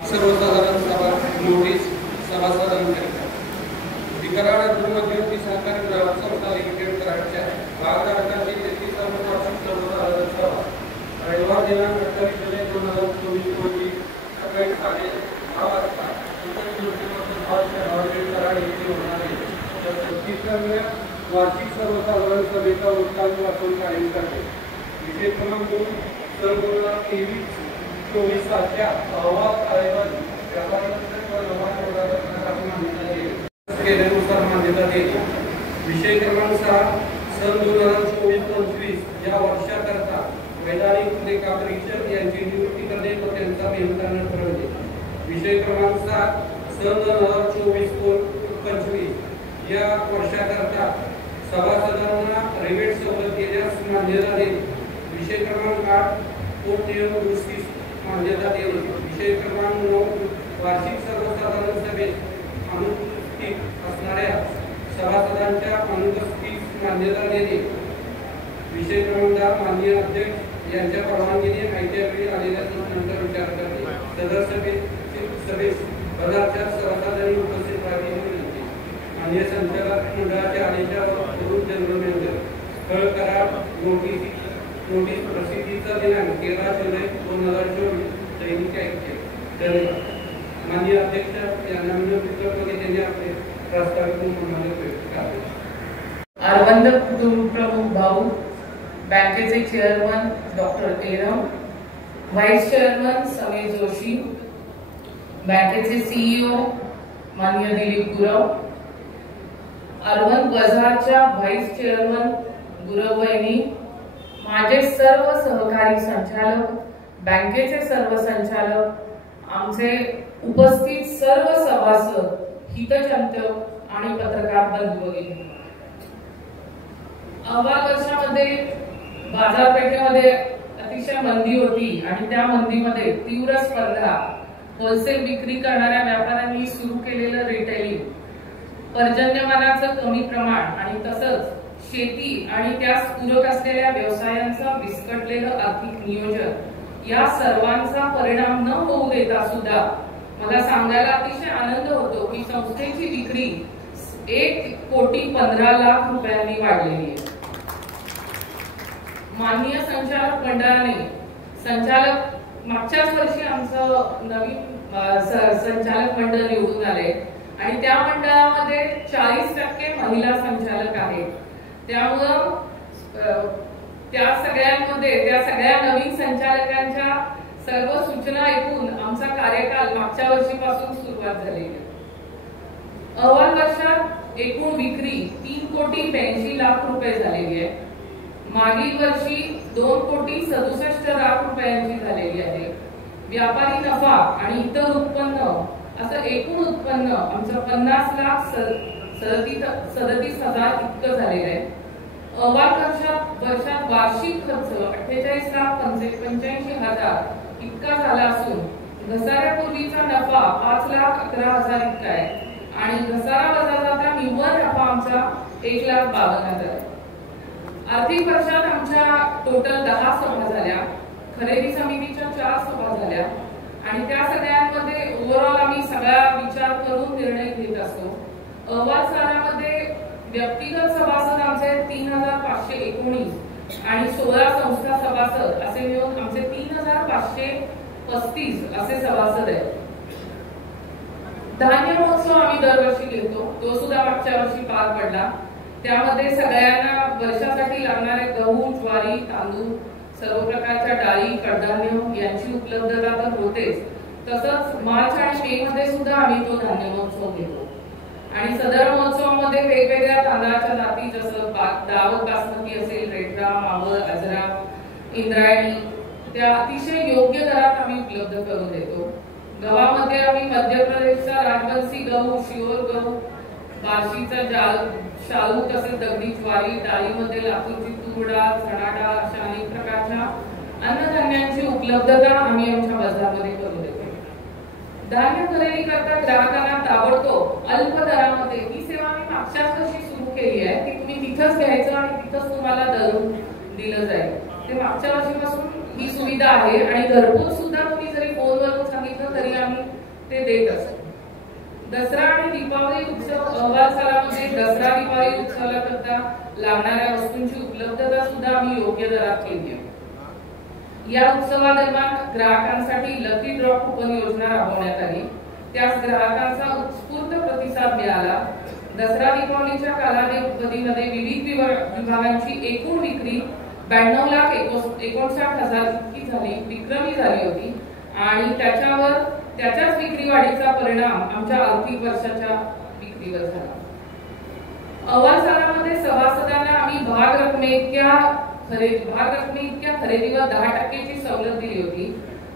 सर्वसाधारण सभा नोटीस सभासदांकरिता कराड मध्यवर्ती सहकारी ग्राहक संस्था लिमिटेड कराडच्या भागधारकांची 33वी वार्षिक सर्वसाधारण सभा रविवार दिनांक 28 जुलै 2024 रोजी सकाळी 6:30 वाजता कराड येथे होणार आहे. तर 33व्या वार्षिक सर्वसाधारण सभेचा वृत्तांत वाचून कायम करते. विषय क्रमांक 2 23/24 सालच्या अहवाल ताळेबंद केल्यानुसार मान्यता देते. विषय क्रमांक 6 सन 2024-25 या वर्षाकरता वैधानिक लेखा परीक्षक यांची नियुक्ती करणे व त्यांचा नेमकांना ठरवणे. विषय क्रमांक 7 सन 2024-25 या वर्षाकरता सभासदांना रिबेट सवलत देण्यास मान्यता देणे. विषय क्रमांक 8 पोटनियम दुरुस्तीस मान्यता देणे. विषय क्रमांक 9 वार्षिक सर्वसाधारण सभेत अनुपस्थित असणाऱ्या सभासदांच्या अनुपस्थितीस मान्यता देणे. विषय क्रमांक 10 माननीय अध्यक्ष यांच्या परवानगीने ऐत्यावेळी आलेल्या सूचनांचा विचार करणे. सदर सभेस 1004 सभासदांनी उपस्थित राहणे विनंती. माननीय संचालक मंडळाच्या आदेशावर करून जनरल मॅनेजर स्थळ कराड नोटीस प्रसिद्धीचा दिनांक 13 जुलै 2024 दैनिक ऐक्य. धन्यवाद. माननीय अध्यक्ष यांना विनंती करतो की त्यांनी आपले प्रास्ताविक म्हणून व्यक्त करावे. अरविंद कुटुंब प्रमुख भाऊ, बँकेचे chairman doctor Eram, vice chairman Sameer Joshi, बँकेचे सीईओ माननीय दिलीप गुरव, अर्बन बाजारच्या व्हाईस चेअरमन गुरव वहिनी, माझे सर्व सहकारी संचालक, बँकेचे सर्व संचालक, आमचे उपस्थित सर्व सभासद, हितचिंतक आणि पत्रकार बंधू भगिनी. अहवाल वर्षामध्ये बाजारपेठेमध्ये अतिशय मंदी होती आणि त्या मंदीमध्ये तीव्र स्पर्धा, होलसेल विक्री करणाऱ्या व्यापाऱ्यांनी सुरू केलेलं रिटेलिंग, पर्जन्यमानाचं कमी प्रमाण आणि तसंच शेती आणि त्यास पूरक असलेल्या व्यवसायांचं विस्कटलेलं आर्थिक नियोजन या सर्वांचा परिणाम न होऊ देता सुद्धा मला सांगायला अतिशय आनंद होतो की संस्थेची विक्री 1,15,00,000 रुपयांनी वाढलेली आहे. माननीय संचालक मंडळाने मागच्याच वर्षी आमचं नवीन संचालक मंडळ निवडून आले आणि त्या मंडळामध्ये 40% महिला संचालक आहेत. त्यामुळं त्या सगळ्या नवीन संचालकांच्या सर्व सूचना ऐकून आमचा कार्यकाल मागच्या वर्षीपासून सुरुवात झाली आहे. अहवाल वर्षात एकूण विक्री 3,82,00,000 रुपये झालेली आहे. मागील वर्षी 2,67,00,000 रुपयांची झालेली आहे. व्यापारी नफा आणि इतर उत्पन्न असं एकूण उत्पन्न आमचं 50,37,000 इतकं झालेलं आहे. अहवाल वर्षात वार्षिक खर्च 48,85,000 इतका झाला असून घसाऱ्यापूर्वीचा नफा 5,11,000 इतका आहे आणि घसारा वजा जाता निव्वळ नफा आमचा 1,52,000 आहे. आर्थिक वर्षात आमच्या टोटल 10 सभा झाल्या. खरेदी समितीच्या 4 सभा झाल्या आणि त्या सगळ्यांमध्ये ओव्हरऑल आम्ही सगळा विचार करून निर्णय घेत असतो. अहवाल सालामध्ये व्यक्तिगत सभासद आमचे 3,519 आणि 16 संस्था सभासद असे मिळून आमचे 3,535 असे सभासद आहेत. धान्य महोत्सव आम्ही दरवर्षी घेतो. तो सुद्धा मागच्या वर्षी पार पडला. त्यामध्ये सगळ्यांना वर्षासाठी लागणारे गहू, ज्वारी, तांदूळ, सर्व प्रकारच्या डाळी, कडधान्य यांची उपलब्धता तर होतेच, तसंच मार्च आणि मे मध्ये सुद्धा आम्ही तो धान्य महोत्सव घेतो. आणि सदर महोत्सवामध्ये वेगवेगळ्या तांदळाच्या जाती जसं दावत बासमती असेल, रेडरा, मावळ, अजरा, इंद्रायणी त्या अतिशय योग्य दरात आम्ही उपलब्ध करून देतो. गव्हामध्ये आम्ही मध्य प्रदेशचा राजवंशी गहू, शिओर गहू, बार्शीचा शालू तसेच दगडी ज्वारी, डाळीमध्ये लातूरची तूर डाळ, चणा डाळ अशा अनेक प्रकारच्या अन्नधान्यांची उपलब्धता आम्ही आमच्या बाजारामध्ये करून देतो. धान्य खरेदी करता ग्राहकांना ताबडतोब अल्प दरामध्ये ही सेवा आम्ही मागच्याच वर्षी सुरू केली आहे की तुम्ही तिथंच घ्यायचं आणि तिथंच तुम्हाला दरून दिलं जाईल. ते मागच्या वर्षीपासून ही सुविधा आहे आणि घरपोच सुद्धा तुम्ही जरी फोनवरून सांगितलं तरी आम्ही ते देत असतो. दसरा आणि दीपावली उत्सव अहवाल सालामध्ये दसरा दीपावली उत्सवाला करता लागणाऱ्या वस्तूंची उपलब्धता सुद्धा आम्ही योग्य दरात केली आहे. या उत्सवादरम्यान ग्राहकांसाठी लकी ड्रॉ कुपन योजना राबवण्यात आली. त्यास ग्राहकांचा उत्स्फूर्त प्रतिसाद मिळाला. दसरा दीपावलीच्या कालावधीमध्ये विविध विभागांची एकूण विक्री 92,59,000 इतकी झाली, विक्रमी झाली होती आणि त्याच्याच विक्री वाढीचा परिणाम आमच्या आर्थिक वर्षाच्या विक्रीवर झाला. अहवाल सालामध्ये सभासदांना आम्ही भाग रकमे इतक्या खरेदीवर 10% सवलत दिली होती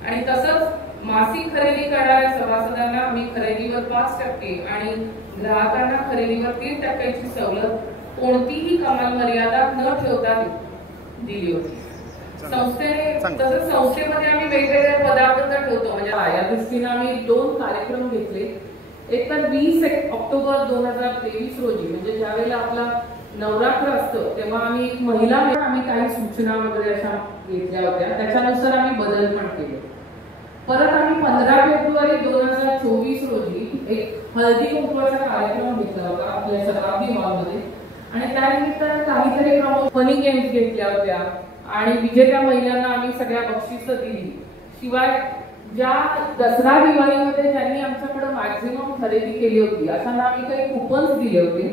आणि तसंच मासिक खरेदी करणाऱ्या सभासदांना आम्ही खरेदीवर 5% आणि ग्राहकांना खरेदीवर 3% सवलत कोणतीही कमाल मर्यादा न ठेवता दिली होती. संस्थेमध्ये आम्ही वेगवेगळे पदार्थ तर ठेवतो, म्हणजे या दृष्टीने आम्ही 2 कार्यक्रम घेतले. एक तर 20 ऑक्टोबर 2023 रोजी, म्हणजे ज्यावेळेला आपला नवरात्र असतं तेव्हा आम्ही काही सूचना वगैरे अशा घेतल्या होत्या. त्याच्यानुसार आम्ही बदल पण केले. परत आम्ही 15 फेब्रुवारी 2024 रोजी एक हळदी कुंकवाचा कार्यक्रम घेतला होता आपल्या शताब्दी हॉलमध्ये आणि त्यानिमित्तानं काहीतरी फनी गेम्स घेतल्या होत्या आणि विजेत्या महिलांना आम्ही सगळ्या बक्षिसं दिली. शिवाय ज्या दसरा दिवाळीमध्ये ज्यांनी आमच्याकडे मॅक्झिमम खरेदी केली होती अशांना आम्ही काही कुपन्स दिले होते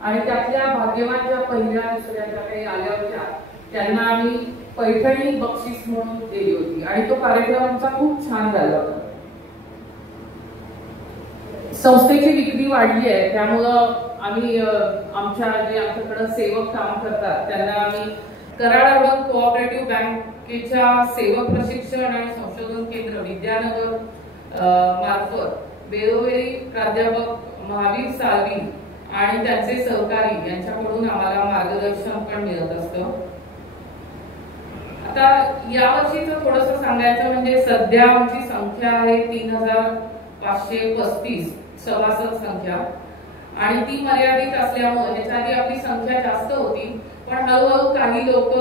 आणि त्यातल्या भाग्यवान ज्या पहिल्या दुसऱ्या ज्या काही आल्या होत्या त्यांना आम्ही पैठणी बक्षीस म्हणून दिली होती आणि तो कार्यक्रम आमचा खूप छान झाला होता. संस्थेची विक्री वाढली आहे त्यामुळं आम्ही आमच्याकडे सेवक काम करतात त्यांना आम्ही कराड अर्बन कोऑपरेटिव्ह बँकेच्या सेवक प्रशिक्षण आणि संशोधन केंद्र विद्यानगर मार्फत वेळोवेळी प्राध्यापक महावीर साळवी आणि त्यांचे सहकारी यांच्याकडून आम्हाला मार्गदर्शन पण मिळत असतं. आता यावर्षीचं थोडंसं सांगायचं म्हणजे सध्या आमची संख्या आहे 3,535 सभासद संख्या आणि ती मर्यादित असल्यामुळे ह्याच्या आधी आपली संख्या जास्त होती पण हळूहळू काही लोक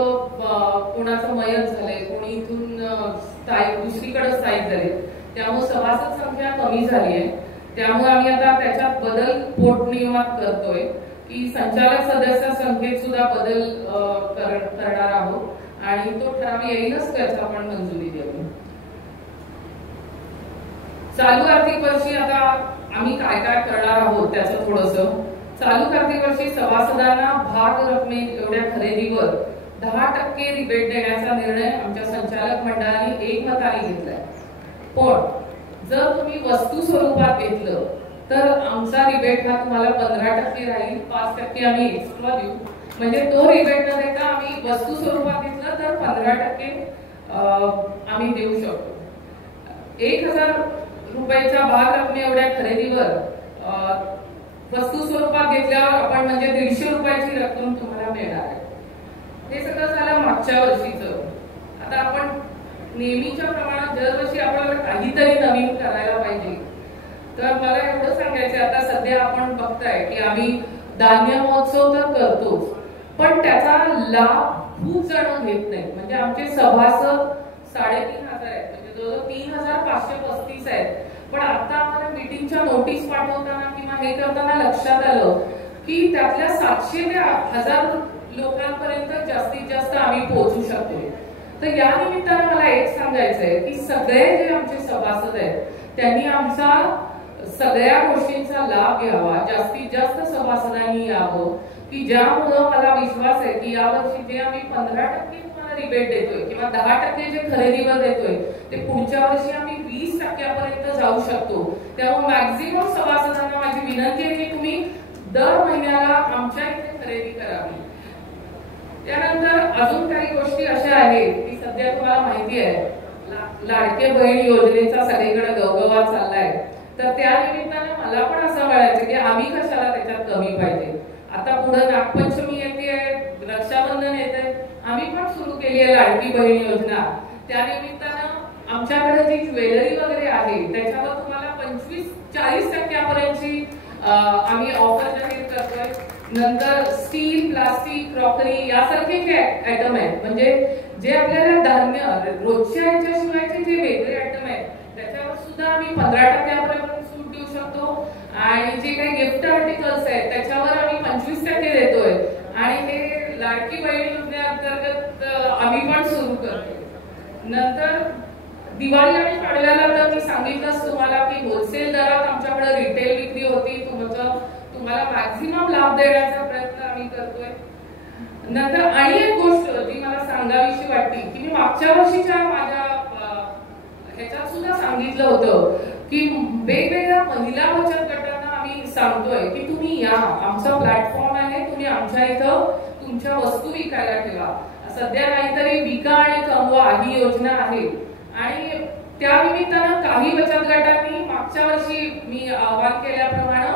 कोणाचं मयत झालंय, कोणी इथून दुसरीकडे स्थायिक झाले त्यामुळे सभासद संख्या कमी झाली आहे. त्यामुळे आम्ही आता त्याच्यात बदल पोटनियमात करतोय की संचालक सदस्य संख्येत सुद्धा बदल करणार आहोत आणि तो ठराव येईलच त्याचा आपण मंजुरी देऊ. चालू आर्थिक वर्षी आता आम्ही काय काय करणार आहोत त्याचं थोडंसं. चालू आर्थिक वर्षी सभासदांना भाग रकमे एवढ्या खरेदीवर 10% रिबेट देण्याचा निर्णय आमच्या संचालक मंडळाने एकमताने घेतलाय. पण जर तुम्ही वस्तू स्वरूपात घेतलं तर आमचा रिबेट हा तुम्हाला 15% राहील, 5% आम्ही एक्स्ट्रा देऊ. म्हणजे तो रिबेट न देता आम्ही वस्तू स्वरूपात घेतलं तर 15% आम्ही देऊ शकतो. 1,000 रुपयाच्या भाग रकमे एवढ्या खरेदीवर वस्तू स्वरूपात घेतल्यावर आपण म्हणजे 150 रुपयाची रक्कम तुम्हाला मिळणार आहे. हे सगळं झालं मागच्या वर्षीचं. आता आपण नेहमीच्या प्रमाणात दरवर्षी आपल्याला काहीतरी नवीन करायला पाहिजे. तर मला एवढं सांगायचं आता सध्या आपण बघताय की आम्ही धान्य महोत्सव तर करतोच पण त्याचा लाभ खूप जण घेत नाही. म्हणजे आमचे सभासद 3,500 आहेत, म्हणजे जवळजवळ 3,535 आहेत. पण आता आम्हाला मीटिंगच्या नोटीस पाठवताना किंवा हे करताना लक्षात आलं की त्यातल्या 700 ते 1,000 लोकांपर्यंत जास्तीत जास्त आम्ही पोहोचू शकतो. तर या निमित्तानं मला एक सांगायचंय की सगळे जे आमचे सभासद आहेत त्यांनी आमचा सगळ्या गोष्टींचा लाभ घ्यावा, जास्तीत जास्त सभासदांनी यावं की ज्यामुळं मला विश्वास आहे की यावर्षी जे आम्ही 15% तुम्हाला रिबेट देतोय किंवा 10% जे खरेदीवर देतोय ते पुढच्या वर्षी आम्ही 20% जाऊ शकतो. त्यामुळे मॅक्झिमम सभासदांना माझी विनंती आहे की तुम्ही दर महिन्याला आमच्या इथे खरेदी करावी. त्यानंतर अजून काही गोष्टी अशा आहेत की सध्या तुम्हाला माहिती आहे लाडके बहीण योजनेचा सगळीकडे गवगवा चाललाय. तर त्या निमित्तानं मला पण असं म्हणायचं की आम्ही कशाला त्याच्यात कमी पाहिजे. आता पुढे नागपंचमी येते, रक्षाबंधन येते, आम्ही पण सुरू केली आहे लाडकी बहीण योजना. त्या निमित्तानं आमच्याकडे जी ज्वेलरी वगैरे आहे त्याच्यावर तुम्हाला 25-40% आम्ही ऑफर जाहीर करतोय. नंतर स्टील, प्लास्टिक, क्रॉकरी यासारखे जे आयटम आहेत म्हणजे जे आपल्याला धान्य रोजच्या ह्याच्याशिवायचे जे वेगळे आयटम आहेत त्याच्यावर सुद्धा आम्ही 15% आर्टिकल्स आहेत त्याच्यावर आम्ही 25% देतोय आणि हे लाडकी बहीण योजनेअंतर्गत आम्ही पण सुरू करतोय. नंतर दिवाळी आणि पाडव्याला तर मी सांगितलंच तुम्हाला की होलसेल दरात आमच्याकडे रिटेल विक्री होती. तुम्हाला मॅक्झिमम लाभ देण्याचा प्रयत्न आम्ही करतोय. नंतर आणि एक गोष्ट जी मला सांगावीशी वाटते की मी मागच्या वर्षीच्या माझ्या ह्याच्यात सुद्धा सांगितलं होतं की वेगवेगळ्या महिला बचत गटांना आम्ही सांगतोय की तुम्ही या, आमचा प्लॅटफॉर्म आहे, तुम्ही आमच्या इथं तुमच्या वस्तू विकायला ठेवा. सध्या काहीतरी विका आणि कमवा ही योजना आहे आणि त्या निमित्तानं काही बचत गटांनी मागच्या वर्षी मी आवाहन केल्याप्रमाणे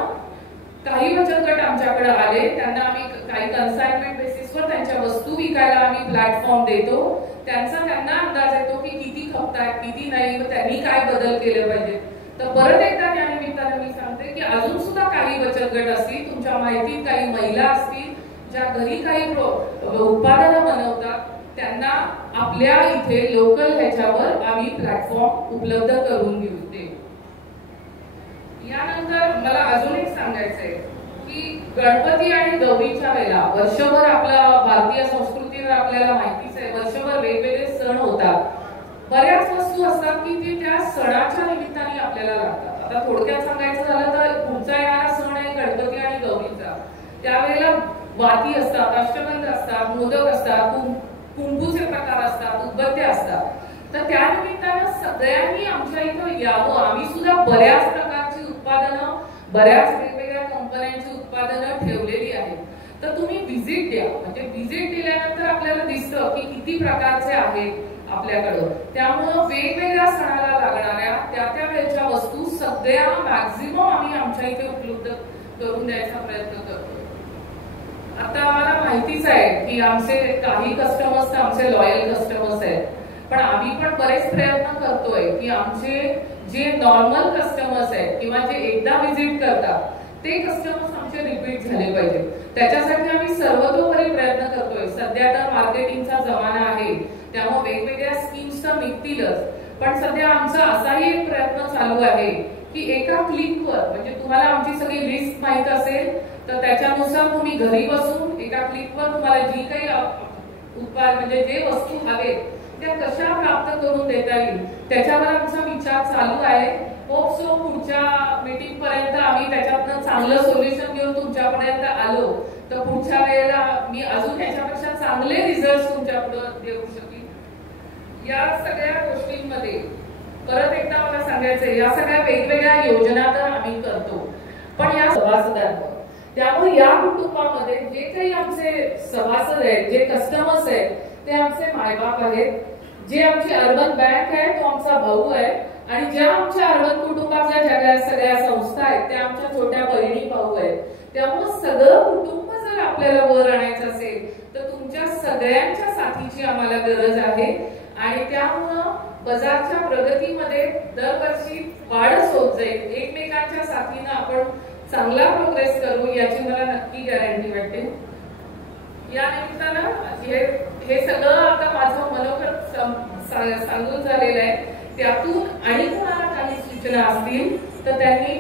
काही बचत गट आमच्याकडे आले. त्यांना आम्ही काही कन्साइनमेंट बेसिसवर त्यांच्या वस्तू विकायला आम्ही प्लॅटफॉर्म देतो. त्यांना अंदाज येतो की किती खपतायत किती नाही, त्यांनी काय बदल केले पाहिजे. तर परत एकदा त्या निमित्ताने मी सांगते की अजून सुद्धा काही बचत गट असतील, तुमच्या माहितीत काही महिला असतील ज्या घरी काही उत्पादनं बनवतात, त्यांना आपल्या इथे लोकल ह्याच्यावर आम्ही प्लॅटफॉर्म उपलब्ध करून देऊ. यानंतर मला अजून एक सांगायचंय की गणपती आणि गौरीच्या वेळेला वर्षभर आपल्या भारतीय संस्कृतीवर आपल्याला माहितीच आहे, वर्षभर वेगवेगळे सण होतात. बऱ्याच वस्तू असतात की ते त्या सणाच्या निमित्ताने आपल्याला लागतात. आता थोडक्यात सांगायचं झालं तर पुढचा येणारा सण आहे गणपती आणि गौरीचा. त्यावेळेला वाती असतात, अष्टगंध असतात, मोदक असतात, कुंकूचे प्रकार असतात, उदबत्त्या असतात. तर त्या निमित्तानं सगळ्यांनी आमच्या इथं यावं. आम्ही सुद्धा बऱ्याच प्रकारची उत्पादनं, बऱ्याच वेगवेगळ्या कंपन्यांची उत्पादनं ठेवलेली आहेत. तर तुम्ही व्हिजिट द्या. म्हणजे व्हिजिट दिल्यानंतर आपल्याला दिसतं की किती प्रकारचे आहेत आपल्याकडं. त्यामुळं वेगवेगळ्या सणाला लागणाऱ्या त्या वेळच्या वस्तू सगळ्या मॅक्झिमम आम्ही आमच्या इथे उपलब्ध करून द्यायचा प्रयत्न करतो. आता आम्हाला माहितीच आहे की आमचे काही कस्टमर्स तर आमचे लॉयल कस्टमर्स आहेत, पण आम्ही पण बरेच प्रयत्न करतोय की आमचे जे नॉर्मल कस्टमर्स आहेत किंवा जे एकदा व्हिजिट करतात ते कस्टमर्स आमचे रिपीट झाले पाहिजे. त्याच्यासाठी आम्ही सर्वतोपरी प्रयत्न करतोय. सध्या तर मार्केटिंगचा जमाना आहे, त्यामुळे वेगवेगळ्या स्कीम्स तर निघतीलच, पण सध्या आमचा असाही एक प्रयत्न चालू आहे की एका क्लिकवर, म्हणजे तुम्हाला आमची सगळी लिस्ट माहित असेल तर त्याच्यानुसार तुम्ही घरी बसून एका क्लिकवर तुम्हाला जी काही उत्पादन म्हणजे जे वस्तू हवेत त्या कशा प्राप्त करून देता येईल त्याच्यावर आमचा विचार चालू आहे. होप सो पुढच्या मीटिंग पर्यंत आम्ही त्याच्यातनं चांगलं सोल्युशन घेऊन तुमच्यापर्यंत आलो तर पुढच्या वेळेला मी अजून त्याच्यापेक्षा चांगले रिझल्ट तुमच्यापुढे देऊ शकेन. या सगळ्या गोष्टींमध्ये परत एकदा मला सांगायचंय, या सगळ्या वेगवेगळ्या योजना तर आम्ही करतो, पण या सभासदांवर, त्यामुळे या कुटुंबामध्ये जे काही आमचे सभासद आहेत, जे कस्टमर्स आहेत ते आमचे मायबाप आहेत. जे आमची अर्बन बँक आहे तो आमचा भाऊ आहे आणि ज्या आमच्या अर्बन कुटुंबाच्या सगळ्या संस्था आहेत त्या आमच्या छोट्या बहिणी भाऊ आहेत. त्यामुळे सगळं कुटुंब जर आपल्याला वर आणायचं असेल तर तुमच्या सगळ्यांच्या साथीची आम्हाला गरज आहे आणि त्यामुळं बाजारच्या प्रगतीमध्ये दरवर्षी वाढच होत जाईल. एकमेकांच्या साथीनं आपण चांगला प्रोग्रेस करू याची मला नक्की गॅरंटी वाटते. या निमित्तानं हे सगळं आता माझं मनोगत सांगून झालेलं आहे. त्यातून आणि कोणाला काही सूचना असतील तर त्यांनी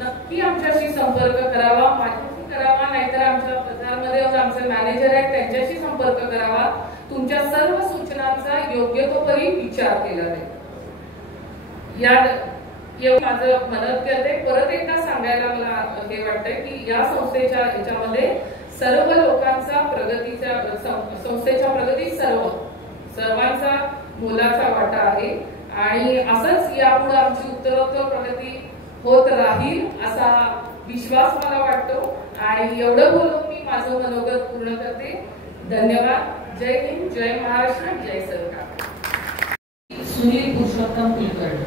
नक्की आमच्याशी संपर्क करावा, माझ्याशी करावा, नाहीतर आमच्या बाजारमध्ये आमचे मॅनेजर आहेत त्यांच्याशी संपर्क करावा. तुमच्या सर्व सूचनांचा योग्य तो परी विचार केला जाईल. एवढं माझं मदत करते. परत एकदा सांगायला मला हे वाटतंय की या संस्थेच्या ह्याच्यामध्ये सर्व लोकांचा प्रगतीच्या संस्थेच्या प्रगतीत सर्वांचा मोलाचा वाटा आहे आणि असंच यापुढे आमची उत्तरोत्तर प्रगती होत राहील असा विश्वास मला वाटतो. आणि एवढं बोलून मी माझं मनोगत पूर्ण करते. धन्यवाद. जय हिंद, जय महाराष्ट्र, जय सरकार. सुनील पुरुषोत्तम कुलकर्णी.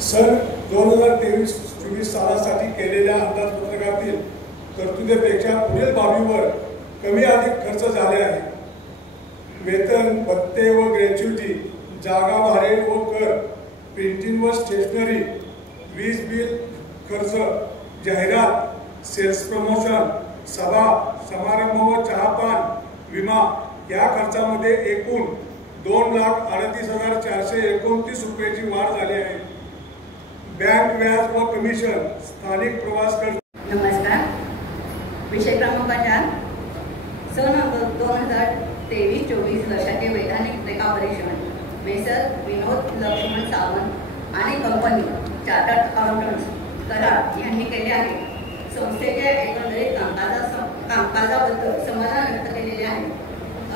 सन 2023-24 सालासाठी केलेल्या अंदाजपत्रकातील तरतुदीपेक्षा पुढील बाबीवर कमी अधिक खर्च झाले आहे. वेतन, भत्ते व ग्रॅच्युटी, जागा भाडे व कर, प्रिंटिंग व स्टेशनरी, वीज बिल खर्च, जाहिरात, सेल्स प्रमोशन, सभा समारंभ व चहापान, विमा या खर्चामध्ये एकूण 2,38,429 रुपयाची वाढ झाली आहे. बँक व्याज व कमिशन स्थानिक प्रवास खर्च. नमस्कार. विषय क्रमांक 4. सन 2023-24 वर्षाचे वैधानिक लेखापरीक्षण मेसर विनोद लक्ष्मण सावंत आणि कंपनी चार्टर्ड अकाउंटंट्स कराड यांनी केले आहे. संस्थेच्या एकंदरीत कामकाजाबद्दल समाधान व्यक्त केलेले आहे.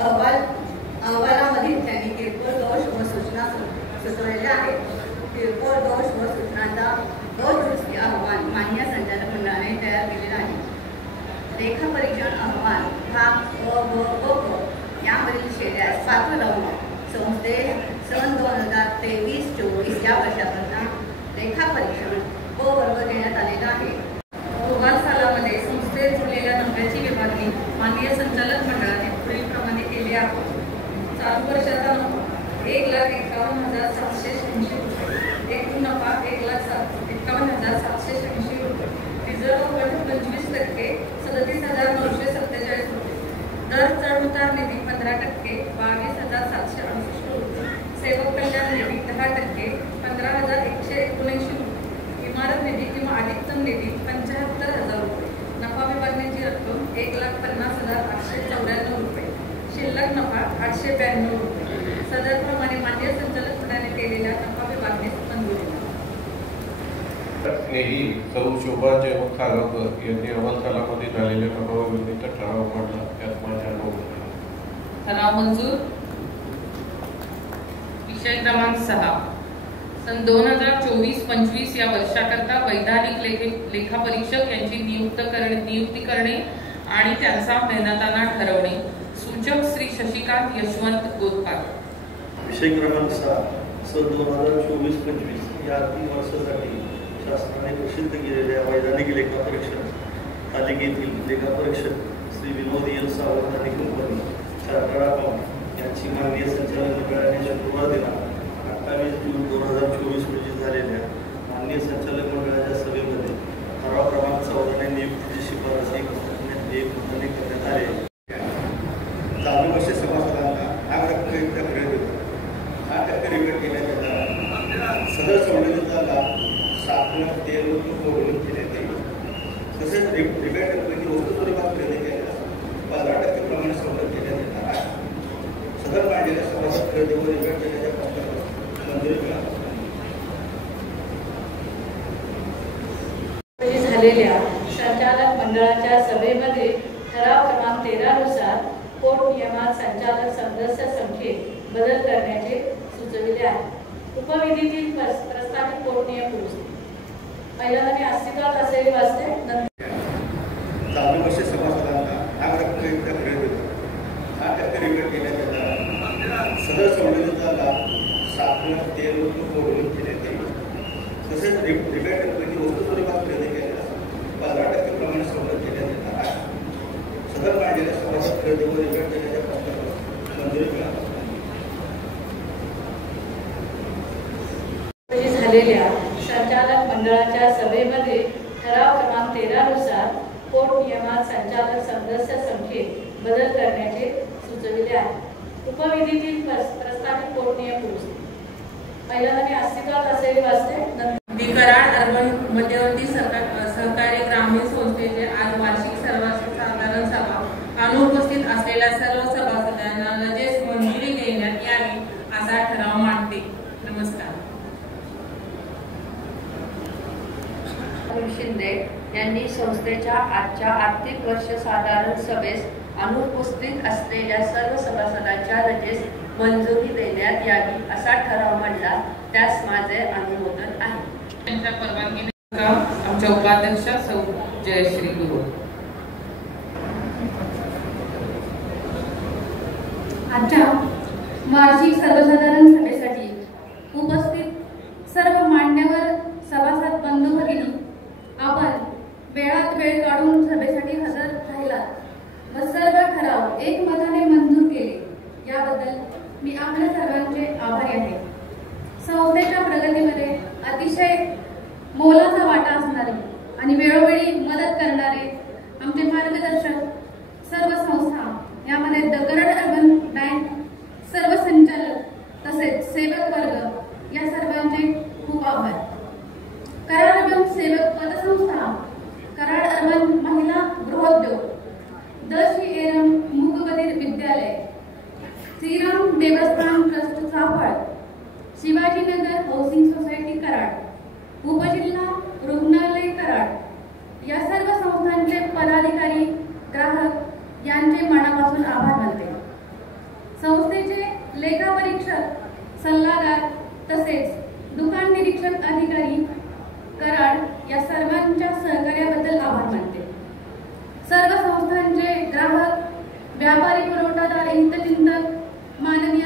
अहवालामध्ये त्यांनी किरकोळ दोष व सूचना सुचवलेल्या आहेत. किरकोळ दोष व सूचनांचा दुरुस्ती अहवाल मान्य संचालक मंडळाने तयार केलेला आहे. लेखापरीक्षण अहवाल भाग अ व क यामधील शेड्यास पात्र लावून संस्थे सन 2023-24 या वर्षाकरता लेखापरीक्षण व वर्ग देण्यात आलेला आहे. अहवाल सालामध्ये संस्थेत झालेल्या नफ्याची विभागणी माननीय संचालक मंडळाने पुढीलप्रमाणे केली आहे. चालू वर्षाचा नफा 1,51,786 रुपये, एकूण नफा 1,51,786 रुपये, रिझर्व्ह फंड 25%, 37,947 रुपये, दर चढ उतार निधी 15%, 22,768 रुपये, सेवक कल्याण निधी 10%, 15,179 रुपये, इमारत निधी किंवा अधिकतम निधी 75,000 रुपये, नफा विभागण्याची रक्कम 1,50,894 रुपये, शिल्लक नफा 892 रुपये. सदरप्रमाणे मान्य संचालक मंडळाने केलेल्या नफा विभागणीस मंजुरी. स्नेही सौ शोभा जयवंत खागावकर यांनी अहवाल कालामध्ये झालेल्या नफाविभागणीचा ठराव मांडला. त्यात माझ्या अनुभव ठराव मंजूर. विषय क्रमांक 6. सन 2024-25 या वर्षाकरता वैधानिक लेखापरीक्षक यांची नियुक्ती करणे आणि त्यांचा मेहनताना ठरवणे. सूचक श्री शशिकांत यशवंत गोतपाल. विषय क्रमांक 6. सन 2024-25 या आर्थिक वर्षासाठी शासनाने प्रसिद्ध केलेल्या वैधानिक लेखापरीक्षण तालिकेतील लेखापरीक्षक श्री विनोद एल सावंत आणि कंपनी चार्टर्ड अकाउंटंट यांची माननीय संचालक मंडळाने शुक्रवार दिनांक 28 जून 2024 रोजी झालेल्या माननीय संचालक मंडळाच्या सभेमध्ये ठराव क्रमांक 14 ने नियुक्तीची शिफारस करण्यात आली. चालू वर्ष सभासदांना 8 रक्कमेच्या खरेदीवर 8% रिबेट केल्यात येतात. सदर सवलतीचा लाभ साखर, तेल व तूप वगळून घेण्यात येईल. तसेच रिबेट रकमेची वस्तू स्वरूपात खरेदी केल्यास 15% प्रमाणे सवलत देण्यात येणार आहे. सदर मांडलेल्या सभासद खरेदीवर रिबेट देण्याच्या प्रस्तावास मंजुरी मिळाली. झालेल्या संचालक मंडळाच्या सभेमध्ये ठराव क्रमांक 13 नुसार कोर्ट नियमात संचालक सदस्य संख्येत बदल करण्याचे सुचविले आहे. उपविधीतील प्रस्तावित कोर्ट नियम दुरुस्ती. पहिल्यांदा अस्तित्वात असलेली वाचते. चालू वर्ष सभासदांना 8 रकमेच्या खरेदीवर 8% रिबेट केल्यात येतात. सदर सवलतीचा लाभ साखर, तेल व तूप वगळून घेण्यात येईल. तसेच रिबेट रकमेची वस्तू स्वरूपात खरेदी केल्यास 15% प्रमाणे सवलत देण्यात येणार आहे. सदर मांडलेल्या सभासद खरेदीवर रिबेट देण्याच्या प्रस्तावास मंजुरी मिळाली. झालेल्या संचालक मंडळाच्या सभेमध्ये ठराव क्रमांक 13 नुसार कोर्ट नियमात संचालक सदस्य संख्येत बदल करण्याचे सुचविले आहे. उपविधीतील प्रस्तावित कोर्ट नियम दुरुस्ती. पहिल्यांदा अस्तित्वात असलेली वाचते. कराड अर्बन मध्यवर्ती सहकारी ग्रामीण संस्थेचे आज वार्षिक सर्वसाधारण सभा अनुपस्थित असलेल्या सर्व सभासदांना लगेच मंजुरी देण्यात यावी असा ठराव मांडते. नमस्कार. शिंदे यांनी संस्थेच्या आजच्या आर्थिक वर्ष साधारण सभेस अनुपस्थित असलेल्या सर्व सभासदांच्या रजेस मंजुरी देण्यात यावी असा ठराव मांडला. त्यास माझे अनुमोदन आहे. त्यांच्या परवानगीने आमच्या उपाध्यक्षा सौ जयश्री गुरु. आजच्या वार्षिक सर्वसाधारण सभेसाठी उपस्थित सर्व मान्यवर सभासद बंधू भगिनी, आपण वेळात वेळ काढून सभेसाठी हजर राहिलात व सर्व ठराव एकमताने मंजूर केले याबद्दल मी आपल्या सर्वांचे आभारी आहे. संस्थेच्या प्रगतीमध्ये अतिशय मोलाचा वाटा असणारे आणि वेळोवेळी मदत करणारे आमचे मार्गदर्शक सर्व संस्था, यामध्ये द कराड अर्बन बँक सर्व संचालक तसेच सेवक वर्ग या सर्वांचे खूप आभार. कराड स्वयंसेवक पतसंस्था, कराड अर्बन महिला गृहोद्योग, द श्री एरम मूकबधिर विद्यालय, Shriram Devasthan trust Chaphal, Shivajinagar housing society Karad, उपजिल्हा रुग्णालय कराड या सर्व संस्थांचे पदाधिकारी, ग्राहक यांचे मनापासून आभार मानते. संस्थेचे लेखापरीक्षक, सल्लागार तसेच दुकान निरीक्षक अधिकारी कराड या सर्वांच्या सहकार्याबद्दल आभार मानते. सर्व संस्थांचे ग्राहक, व्यापारी, पुरवठादार, हितचिंतक, माननीय